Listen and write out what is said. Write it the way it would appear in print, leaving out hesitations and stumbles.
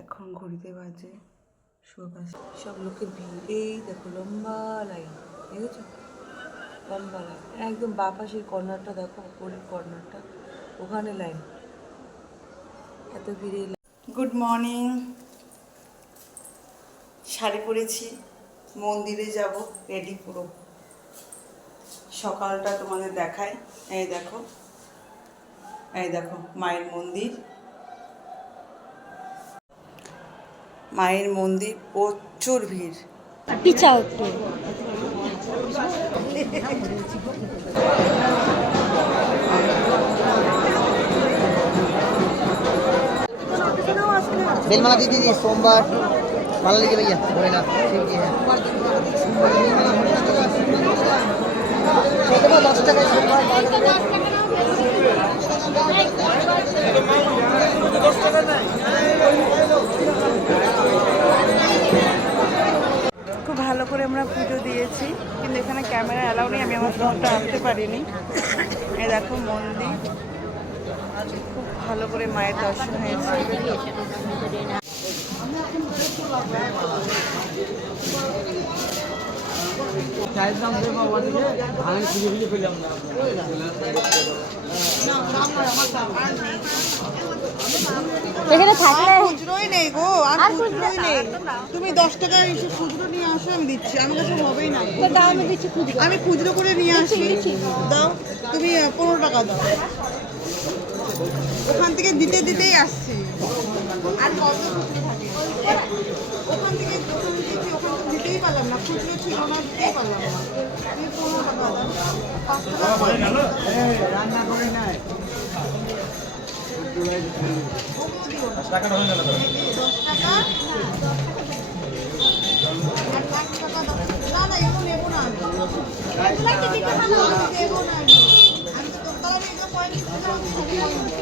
এখন ঘড়িতে বাজে সব লোকের ভিড়। এই দেখো লম্বা লাইন, দেখেছো? লম্বা লাইন একদম বাঁ পাশের কর্নারটা দেখো, উপরের কর্নারটা, ওখানে লাইন, এত ভিড়ে। Good morning. শাড়ি পরেছি, মন্দিরে যাব, রেডি পুরো। সকালটা তোমাদের দেখাই। এই দেখো, এই দেখো মায়ের মন্দির, মায়ের মন্দির প্রচুর ভিড়। পিছাও একটু। बेलमाला दी दीजिए सोमवार माला लीजिए भैया बोलेगा ठीक है 10 টাকা সোमवार খুব ভালো করে আমরা পুজো দিয়েছি, কিন্তু এখানে ক্যামেরা অ্যালাউ নেই, আমি আমার ফোনটা আনতে পারিনি। এই দেখো মন্দির, খুব ভালো করে মায়ের দর্শন হয়েছে। এখানে থাকলে খুচরোই নেই গো, আর খুচরোই নেই। তুমি 10 টাকা এসে খুচরো নিয়ে আসো, আমি দিচ্ছি। আমার কাছে হবেই না, আমি দিচ্ছি খুচরো, আমি খুচরো করে নিয়ে আসি। দাও তুমি 15 টাকা দাও, ওখান থেকে দিতে দিতেই আসছি। আর কত খুচরো থাকে ওখান থেকে, যখন দিয়েছি ওখান থেকে দিতেই পারলাম না, খুচরো ছিল না, দিতেই পারলাম না। তুমি 15 টাকা দাও, 5 টাকা রান্না করে নাই। 10 টাকা হয়ে গেল, 10 টাকা আর 1 টাকা দাও। না না এগুলো নেবো না, আমি দেবো না, আমি তো দোকানে নিয়ে যাবো, পয়সা